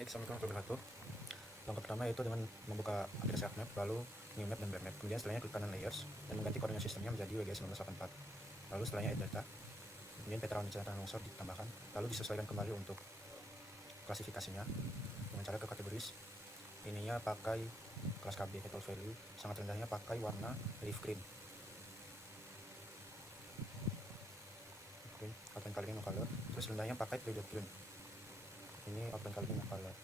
Baik, Assalamualaikum warahmatullahi wabarakatuh. Langkah pertama yaitu dengan membuka aplikasi ArcMap, lalu New Map dan Black Map. Kemudian setelahnya klik kanan Layers dan mengganti koordinat sistemnya menjadi WGS 1984. Lalu setelahnya Add Data. Kemudian peta rawan bencana longsor ditambahkan, lalu disesuaikan kembali untuk klasifikasinya dengan cara ke kategoris. Ininya pakai kelas KB Total Value, sangat rendahnya pakai warna leaf green. Outline coloring no color. Terus rendahnya pakai Play Green. Ini outline coloring no color.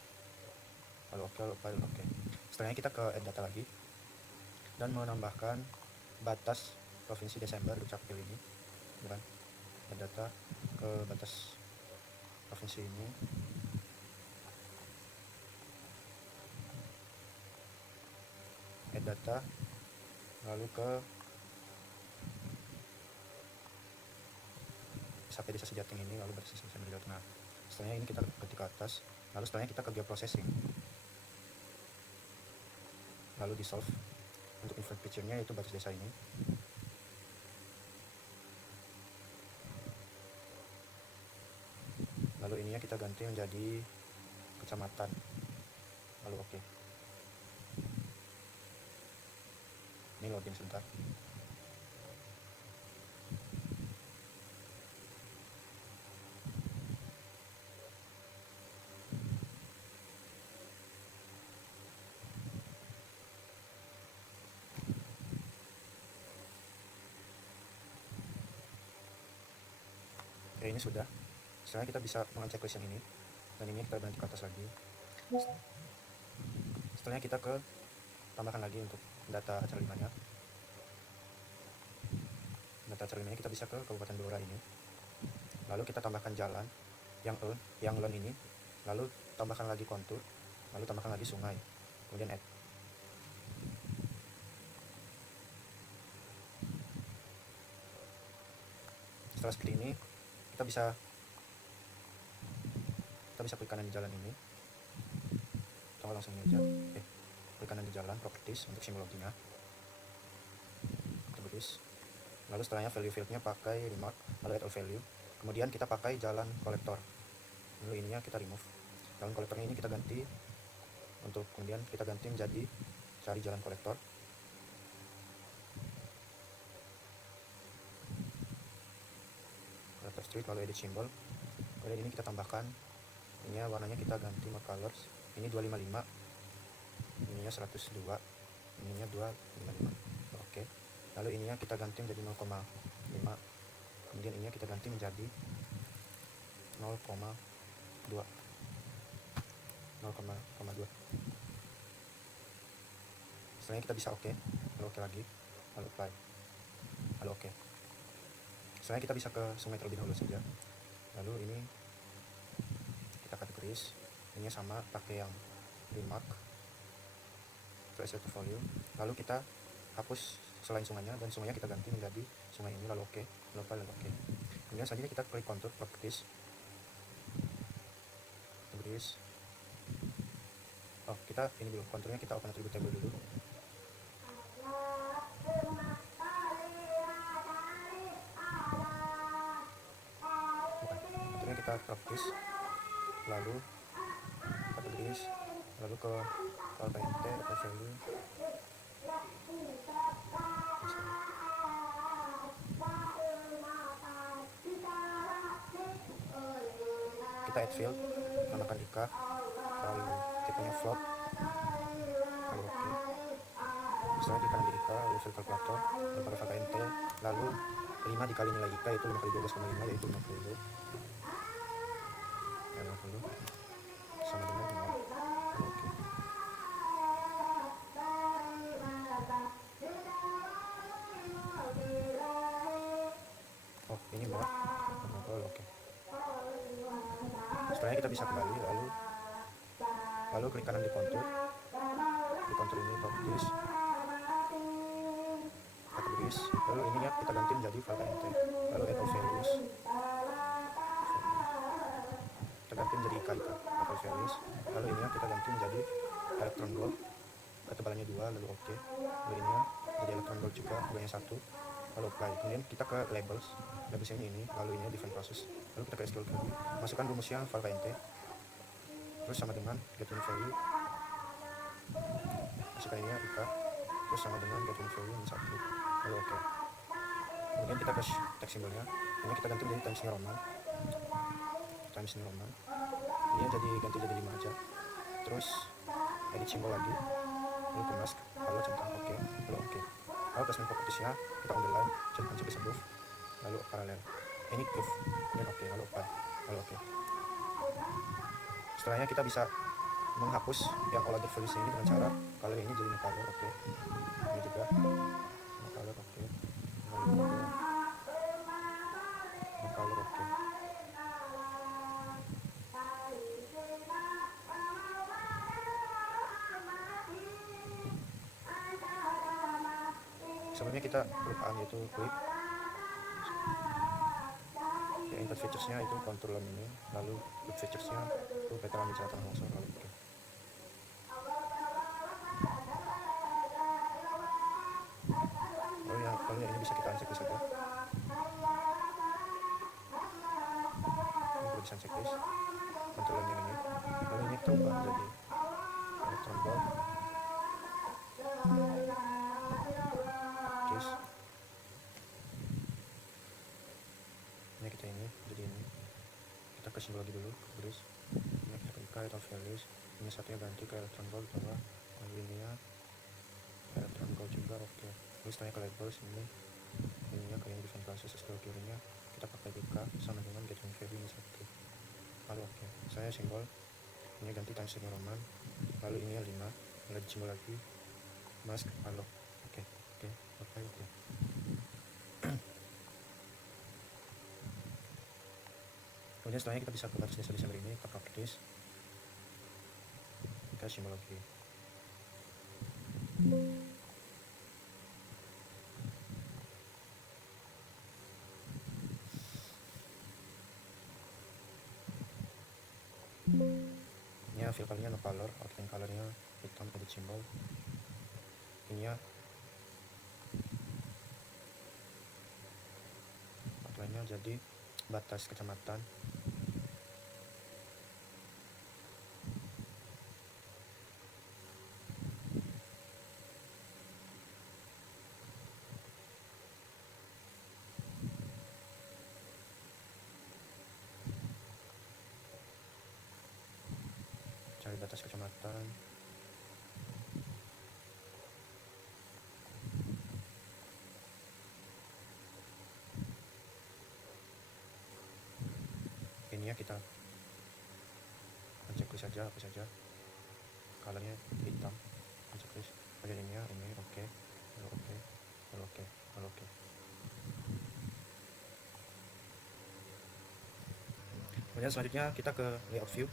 Lalu oke. Setelahnya kita ke add data lagi dan menambahkan batas provinsi Desember Dukcapil ini, bukan? Add data ke batas provinsi ini. Add data lalu ke sampai desa Sejating ini, lalu batas Desember Jawa Tengah. Setelahnya ini kita ketik ke atas, lalu setelahnya kita ke geoprocessing, lalu di solve untuk invert picture-nya yaitu batas desa ini. Lalu ininya kita ganti menjadi kecamatan, lalu oke. Ini loading sebentar. Oke, ini sudah. Setelahnya kita bisa mengecek list yang ini, dan ini kita ganti ke atas lagi. Setelahnya kita ke tambahkan lagi untuk data acara limanya. Data acara limanya kita bisa ke Kabupaten Blora ini. Lalu kita tambahkan jalan yang len ini, lalu tambahkan lagi kontur, lalu tambahkan lagi sungai, kemudian add. Setelah seperti ini, kita bisa klik kanan di jalan ini. Coba langsung ini aja. Klik kanan di jalan, properties untuk simbologinya. Tulis. Lalu setelahnya value fieldnya pakai remark, lalu add all value. Kemudian kita pakai jalan kolektor. Lalu ininya kita remove. Jalan kolektornya ini kita ganti kemudian kita ganti menjadi cari jalan kolektor. Kolektor street, lalu edit symbol. Kemudian ini kita tambahkan, ininya warnanya kita ganti mode colors. Ini 255, ininya 102, ininya 255. Oke. Lalu ininya kita ganti menjadi 0,5. Kemudian ininya kita ganti menjadi 0,2. Setelahnya kita bisa oke, lalu oke lagi, lalu apply, lalu oke. Setelahnya kita bisa ke sungai terlebih dahulu saja. Lalu ini kita kategoris, ini sama pakai yang remark, terus set volume. Lalu kita hapus selain sungainya, dan sungainya kita ganti menjadi sungai ini, lalu oke, lalu apply, lalu oke. Kemudian selanjutnya kita klik contour properties. Kita ini dulu, konturnya kita open attribute table dulu. Konturnya kita properties, lalu kategoris, lalu ke int atau value. Kita add field, namakan Ika, lalu tipenya float, lalu oke. Setelah kita di Ika, lalu field calculator, dan pada fakta int, lalu 5 dikali nilai Ika yaitu 5 kali 12,5 yaitu 50. 50 sama dengan 5. Oke. Oh, ini benar. Oke. Setelahnya kita bisa kembali, lalu klik kanan di kontur ini properties, kategoris, lalu ininya kita ganti menjadi file int, lalu add all values, kita ganti menjadi ika add all values, lalu ininya kita ganti menjadi electron gold, ketebalannya 2, lalu oke. Lalu ininya jadi electron gold juga, nya 1, lalu apply. Kemudian kita ke labels ini, lalu ini define process, lalu kita ke SQL lagi, masukkan rumusnya file int, terus sama dengan get unit value, masukkan ini ya IK, terus sama dengan get unit value min 1, lalu oke. Kemudian kita kasih teks simbolnya, ini kita ganti menjadi Times New Roman, ini jadi ganti jadi 5 aja, terus edit simbol lagi, lalu ke mask, lalu centang oke, lalu oke. Lalu placement propertiesnya kita underline, jadi kunci bisa above, lalu paralel, ini curve, dan oke, lalu apply, lalu oke. Setelahnya kita bisa menghapus yang all other values ini dengan cara color ini jadi no color, oke. Ini juga no color, oke. Lalu no color, oke. Sebelumnya kita kelupaan yaitu klik ya, input featuresnya itu contour line ini, lalu loop featuresnya itu veteran bicara langsung, lalu oke. Lalu yang ini bisa kita uncheck saja, ini bisa checklist contour line yang ini, lalu ini kita ubah jadi electron ball, terus ini kita ini jadi ini kita ke simbol lagi dulu, terus ini kita klik item values, ini satunya ganti ke electron ball tambah, lalu ini ya electron ball juga, oke. Terus setelahnya ke labels, ininya ke yang define classes, setelah kirinya kita pakai BK sama dengan get unit value ini 1, lalu oke. Saya simbol ini ganti Times New Roman, lalu ini 5, lalu simbol lagi mask, lalu oke, apply, oke. Kemudian setelahnya kita bisa ke batas Desember ini, ke properties, kita simbol lagi. Ini ya, fill colornya no color, outline colornya hitam, edit simbol. Ini ya outline-nya jadi batas kecamatan. Cari batas kecamatan. Ini ya kita checklist saja, apa saja colornya hitam, checklist bagian ini ya, ini oke, lalu oke, lalu oke, lalu oke. Kemudian selanjutnya kita ke layout view.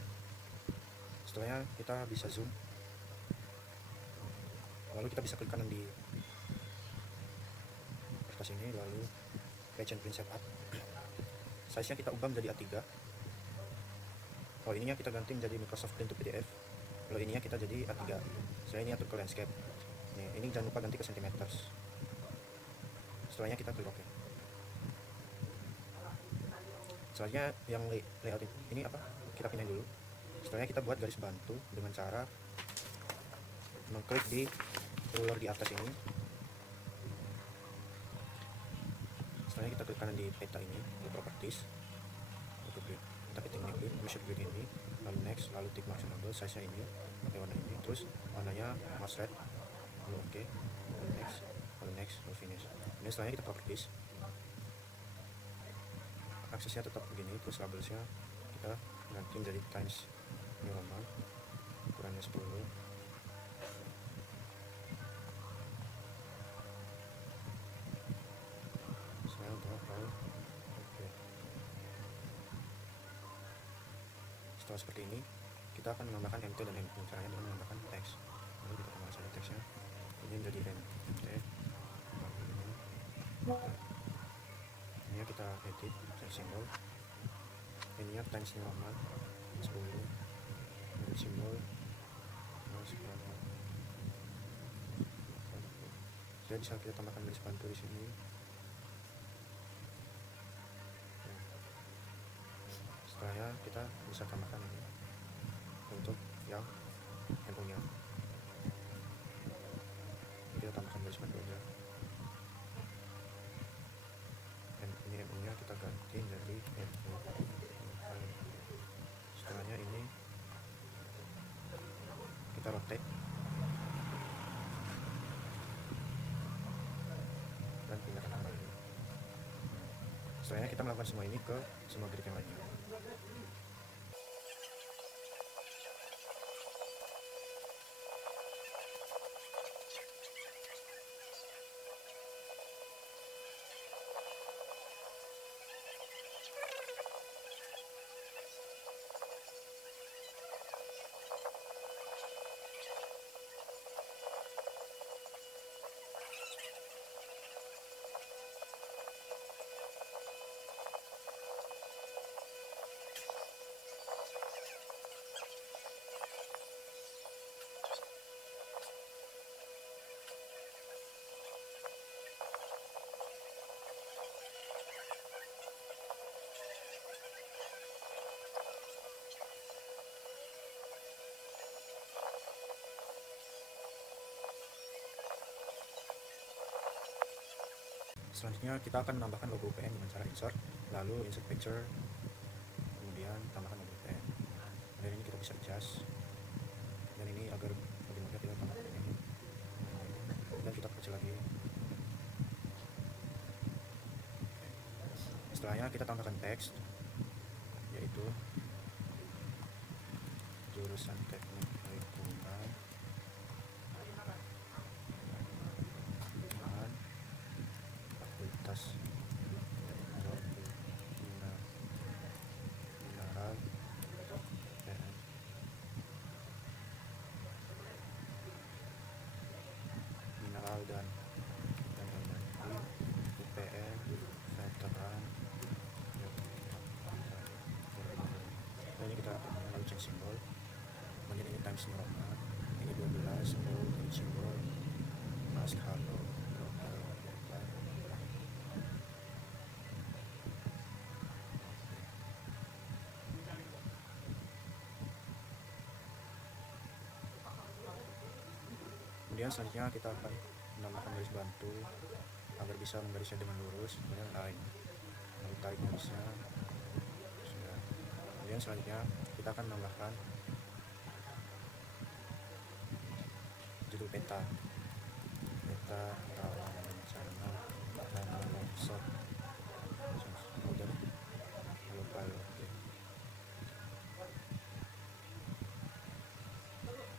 Setelahnya kita bisa zoom, lalu kita bisa klik kanan di kertas ini, lalu page and print setup, size nya kita ubah menjadi A3. Ininya kita ganti menjadi Microsoft Print to PDF, lalu ininya kita jadi A3. Setelah ini atur ke landscape, ini jangan lupa ganti ke centimeters. Setelahnya kita klik OK. Selanjutnya yang layout ini apa, kita pindahin dulu. Setelahnya kita buat garis bantu dengan cara mengklik di ruler di atas ini. Setelahnya kita klik kanan di peta ini, di properties, kita pilih ini, measure grid ini, lalu next, lalu tick marginable, size nya ini, pakai warna ini, terus warnanya mask red, lalu oke, lalu next, lalu finish. Ini setelahnya kita properties, aksesnya tetap begini, terus labelsnya kita ganti menjadi Times New Roman, ukurannya 10. Saya udah tahu. Oke. Setelah seperti ini, kita akan menambahkan MT dan MU. Caranya dengan menambahkan teks. Lalu kita tambah saja teksnya. Ini menjadi MT. Ini kita edit simbol. Ini Times New Roman 10. Edit simbol. Jadi bisa kita tambahkan garis bantu di sini. Setelahnya kita bisa tambahkan ini untuk panjang MU nya, kita tambahkan garis bantu aja. Ini MU nya kita ganti jadi MU. Setelahnya ini kita rotate dan pindahkan arah. Setelahnya kita melakukan semua ini ke semua grid yang lainnya. Selanjutnya kita akan menambahkan logo UPN dengan cara insert, lalu insert picture, kemudian tambahkan logo UPN. Dan ini kita bisa adjust, dan ini agar lebih mudah kita tambahkan ini, dan kita kecil lagi. Setelahnya kita tambahkan teks, yaitu jurusan teknik lingkungan dan fakultas mineral dan mineral dan UPN veteran. Nah, ini kita lalu change simbol, kemudian ini times New Roman, ini 12, ini simbol ask hello. Kemudian selanjutnya kita akan menambahkan garis bantu agar bisa menggarisnya dengan lurus, kemudian line, lalu tarik garisnya. Sudah. Kemudian selanjutnya kita akan menambahkan judul peta rawan bencana dan longsor, kemudian lalu file.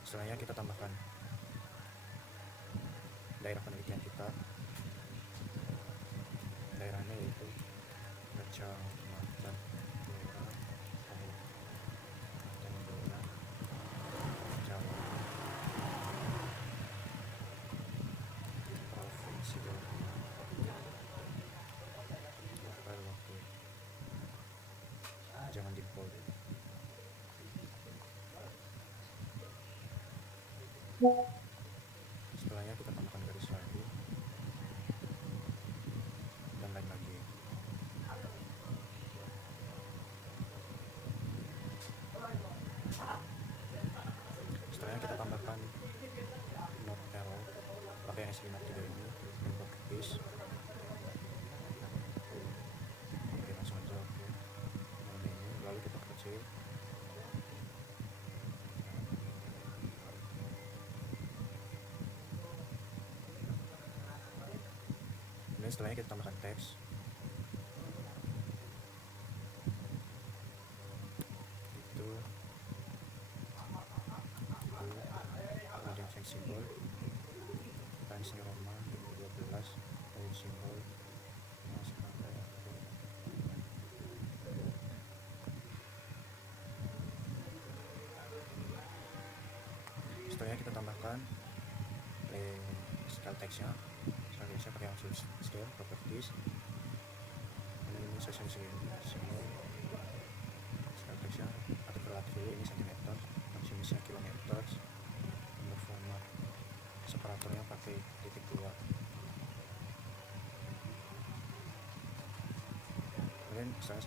Setelahnya kita tambahkan daerah penelitian kita, daerahnya yaitu Kecamatan Blora, Kabupaten Blora, Jawa, Provinsi Jawa Tengah, lokal waktu, jangan di bold. Setelahnya kita tambahkan garis lagi dan lain lagi. Setelahnya kita tambahkan not arrow pakai yang S53 ini dan pocket piece. Oke, langsung aja. Oke, nah, ini lalu kita kecil. Kemudian setelahnya kita tambahkan teks, itu kemudian change simbol times New Roman 12, lalu simbol setelahnya kita tambahkan style text-nya. Style text-nya pakai langsung scale properties, dan ini section segini semua. Style text-nya atau relatif dulu, ini cm, maksimisnya kilometer, untuk format separatornya pakai titik 2. Kemudian saya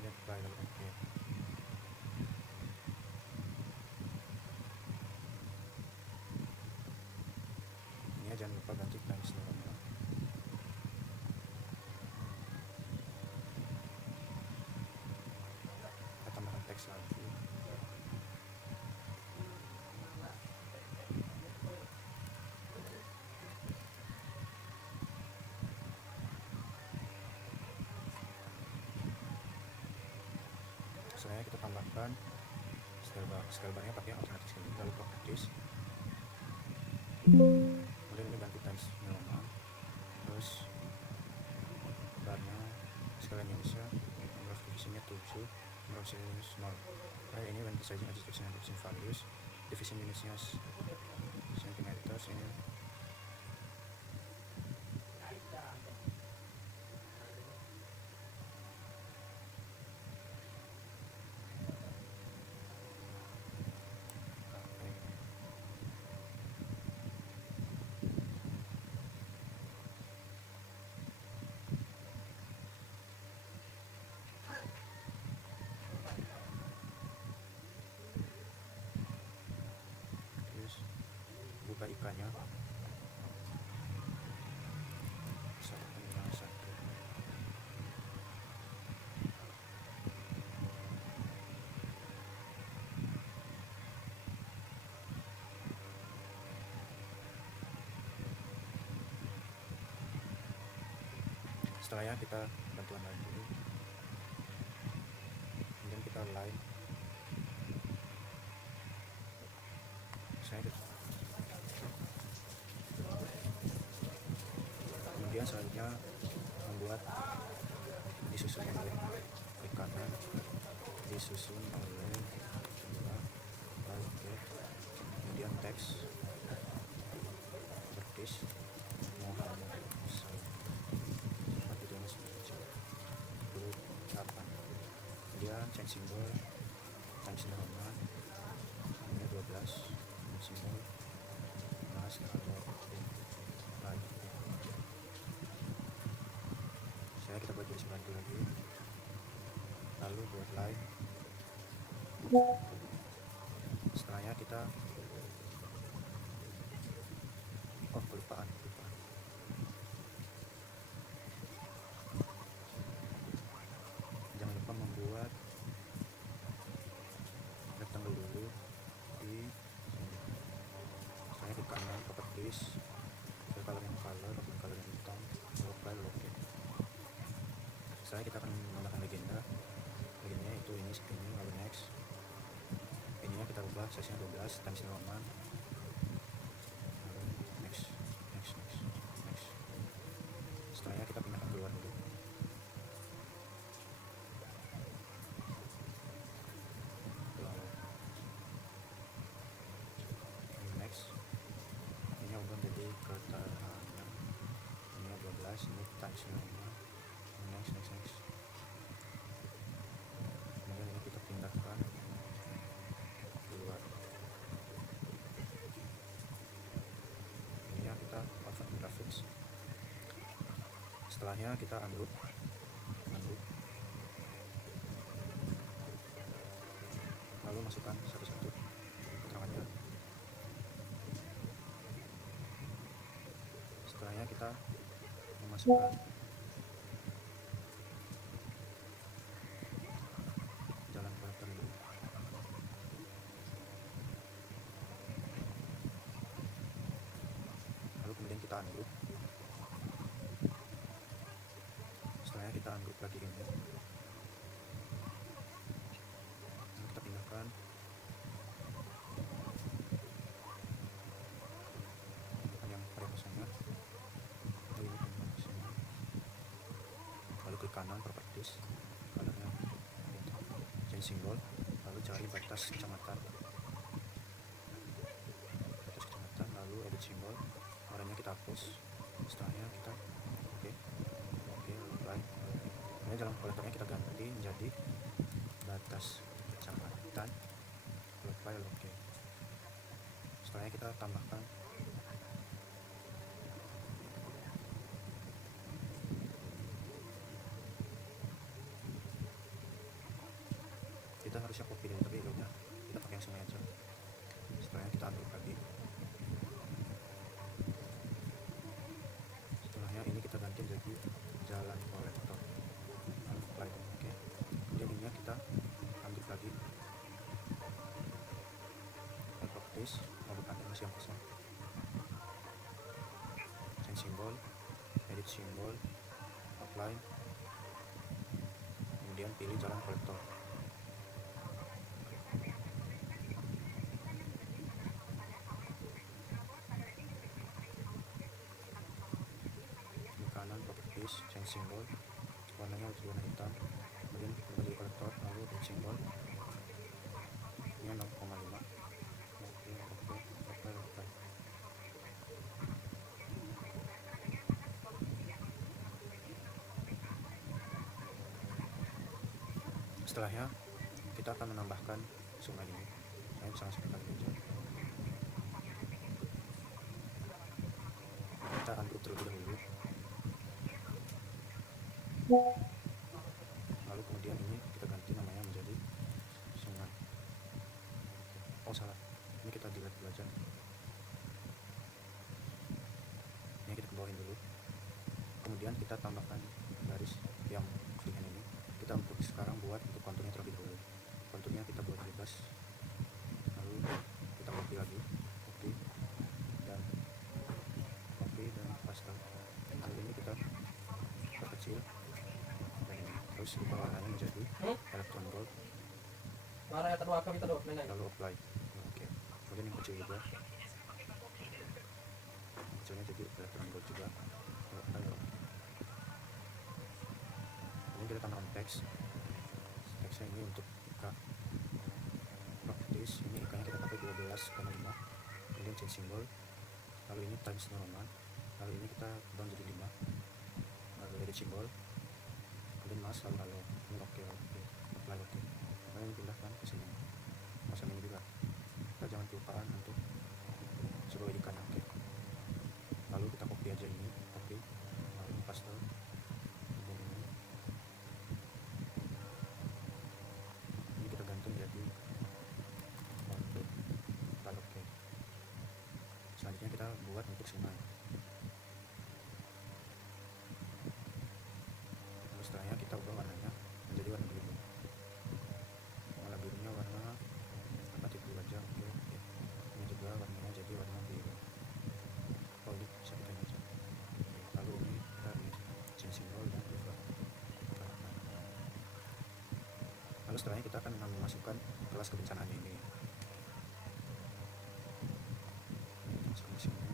lihat file. Oke, Selanjutnya kita tambahkan scale barnya pakai alternatif scale, lalu properties, kemudian ini ganti times nilai, terus barnya skala Indonesia, number of divisinya 7, number of series 0. Nah ini when sizing adjusted and division values, division unitsnya centimeters, ini buka ikannya satu. Setelahnya kita bantuan line dulu, kemudian kita line, kemudian selanjutnya membuat disusun oleh klik kanan, disusun oleh kemudian teks bertis Muhammad kemudian change symbol times nilai ini 12 simbol mas kalau baik saya kita buat garis bantu lagi, lalu buat line. Setelahnya kita kelupaan jangan lupa membuat rectangle dulu di saya ke kanan properties, ke color yang hitam, apply oke. Saya kita akan menggunakan legenda itu ini lalu next, ininya kita ubah size nya 12 times nilai, next. Setelahnya kita pindahkan keluar dulu, next. Ini ubah jadi ketahanan, ini 12, ini times nilai, next. Kemudian ini kita pindahkan keluar, ini yang kita convert graphics. Setelahnya kita ungroup, lalu masukkan satu-satu keterangannya. Setelahnya kita memasukkan jalan karakter dulu, lalu kemudian kita ungroup. Setelahnya kita ungroup lagi ini, lalu kita pindahkan yang pada kosongnya, lalu klik kanan properties, colornya change symbol, lalu cari batas kecamatan, lalu edit symbol, warnanya kita hapus. Setelahnya kita oke, apply. Kemudian dalam kolektornya kita ganti menjadi batas kecamatan, apply oke. Setelahnya kita tambahkan kita harusnya copy dulu, tapi udah kita pakai yang semua aja. Setelahnya kita ambil lagi, setelahnya ini kita ganti menjadi jalan kolektor, apply oke. Kemudian ininya kita ambil lagi properties, bukan masih yang kosong, change symbol, edit symbol, apply, kemudian pilih jalan kolektor. simbol, warnanya harus warna hitam, kemudian berubah jadi kolektor, lalu date simbol, ini 0,5. Oke, apply. Setelahnya kita akan menambahkan sungai ini. Saya bisa langsung kali aja. Kita ungroup terlebih dahulu. Lalu kemudian ini kita ganti namanya menjadi sungai. Oh salah, ini kita delete dulu aja. Ini kita kebawahin dulu. Kemudian kita tambahkan garis yang freehand ini. Kita untuk sekarang buat untuk konturnya terlebih dahulu. Konturnya kita buat bebas. Lalu kita copy lagi, copy dan paste. Lalu ini kita perkecil dan ini. Terus ubah warnanya menjadi electron gold. Lalu apply. Oke. Kemudian yang kecil juga. Kecilnya jadi electron gold juga. Lalu apply. Kemudian kita tambahkan teks. Teksnya ini untuk ika. Practice. Ini ikanya kita pakai 12,5. Kemudian change symbol. Lalu ini times New Roman. Lalu ini kita down jadi 5. Lalu edit simbol. Kemudian mas lalu halo. Ini oke. Apply oke. Kemudian pindahkan ke sini. Pasang ini juga. Kita jangan kelupaan untuk sebagai ikannya. Oke. Lalu kita copy aja ini, copy. Lalu paste. Kemudian ini kita gantung jadi kontur. Lalu oke. Selanjutnya kita buat untuk sungai. Lalu setelahnya kita ubah warnanya menjadi warna biru. Warna birunya warna apa tipe aja. Oke. Ini juga warnanya jadi warna biru. Oh ini bisa kita ini aja. Lalu ini kita change symbol dan ubah. Lalu setelahnya kita akan memasukkan kelas kebencanaan ini. Masuk di sini.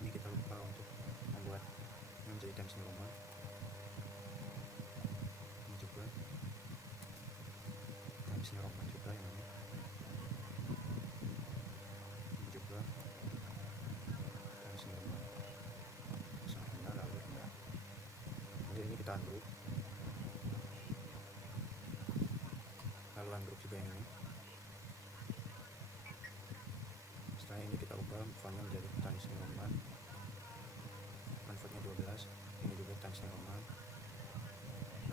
Ini kita lupa untuk membuat menjadi times New Roman. Ini juga times New Roman juga yang ini. Ini juga times New Roman. Sangat rendah lalu rendah. Kemudian ini kita ungroup. Lalu ungroup juga yang ini. Setelah ini kita ubah fontnya menjadi times New Roman. Fontnya 12. Ini juga times New Roman.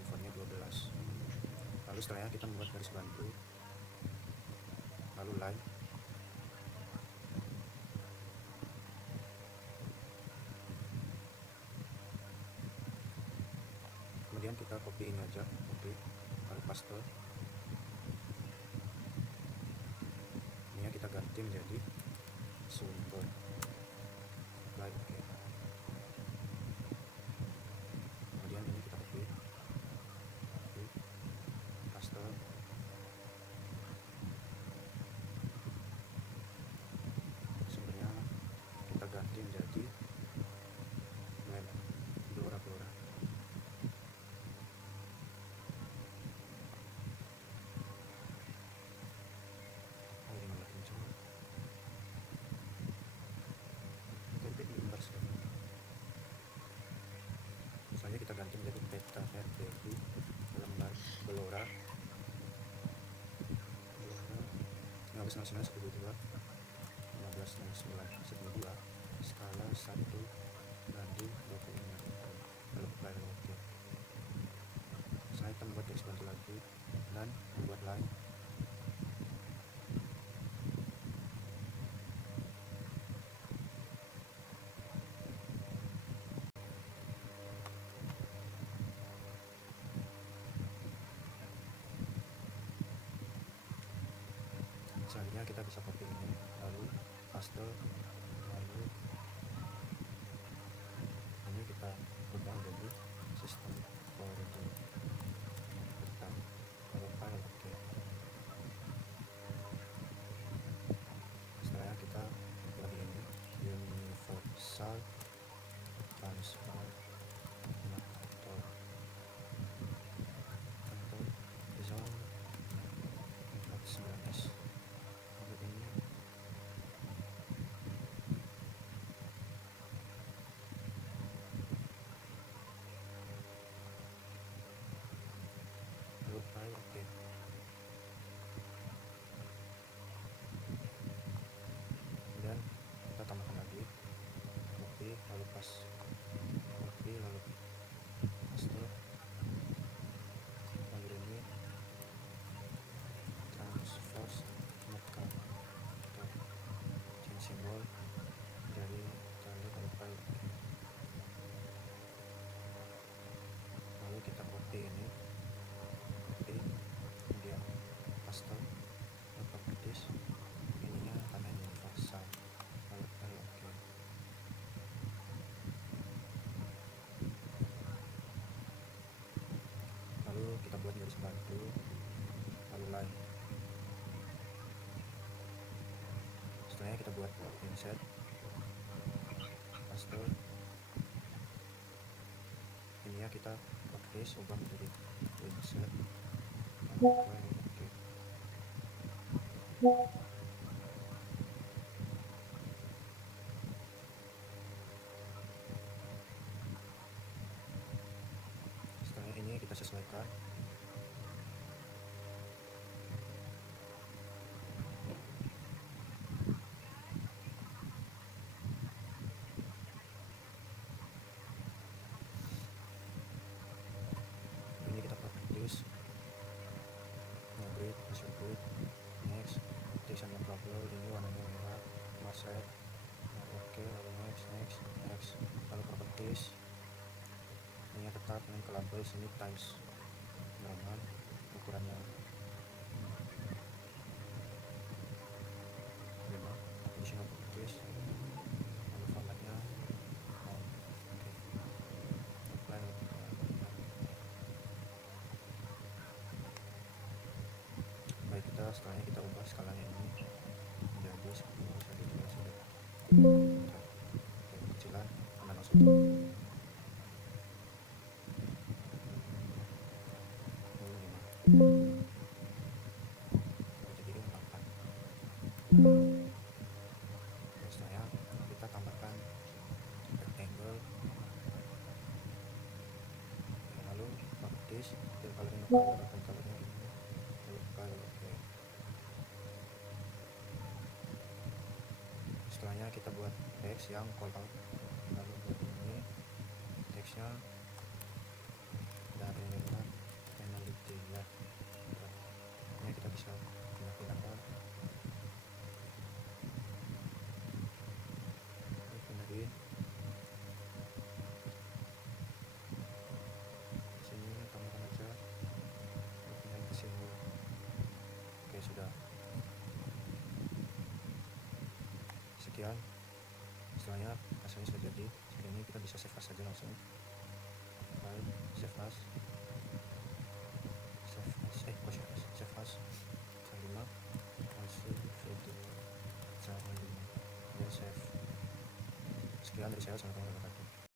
Fontnya 12. Lalu setelahnya kita membuat garis bantu. Lalu line. Kemudian kita copy ini aja, copy. Lalu paste. Ini kita ganti menjadi sumber. Apply oke. Kemudian ini kita copy, paste. Sumbernya kita ganti menjadi blora. Misalnya kita ganti menjadi peta RTB lembar blora 1509 skala 1/26. Lalu apply oke. Saya kita membuat garis bantu lagi dan membuat line. Selanjutnya kita bisa copy ini, lalu paste, lalu buat garis bantu, lalu line. Setelahnya kita buat insert, paste. Ini ya kita paste, ubah menjadi insert, lalu apply, oke. Setelah ini kita sesuaikan. Ini kita practice. Nge-breed, masuk breed. Next, text and problem. Ini warnanya merah, maset. Oke, lalu next. Lalu properties. Ini tetap dengan ke label sini times normal, ukurannya 5. Additional properties, lalu formatnya oke. Apply. Baik, setelahnya kita ubah skalanya ini menjadi 10 saja juga sudah. Oke, kecilan mana langsung. Jadi 4. Setelahnya kita tambahkan rectangle, lalu properties, fill color ini background colornya ini, lalu apply, oke. Setelahnya kita buat text yang call out, lalu buat ini textnya dari penalty ya. Ini kita bisa pindah-pindahkan. Pindahin sini, tambahkan aja, pindahin ke sini. Oke, sudah. Sekian. Setelahnya hasilnya sudah jadi. Sekarang ini kita bisa save as saja langsung. File, save as, save as 5 hasil video 5 dan save. Sekian dari saya, sampai ketemu.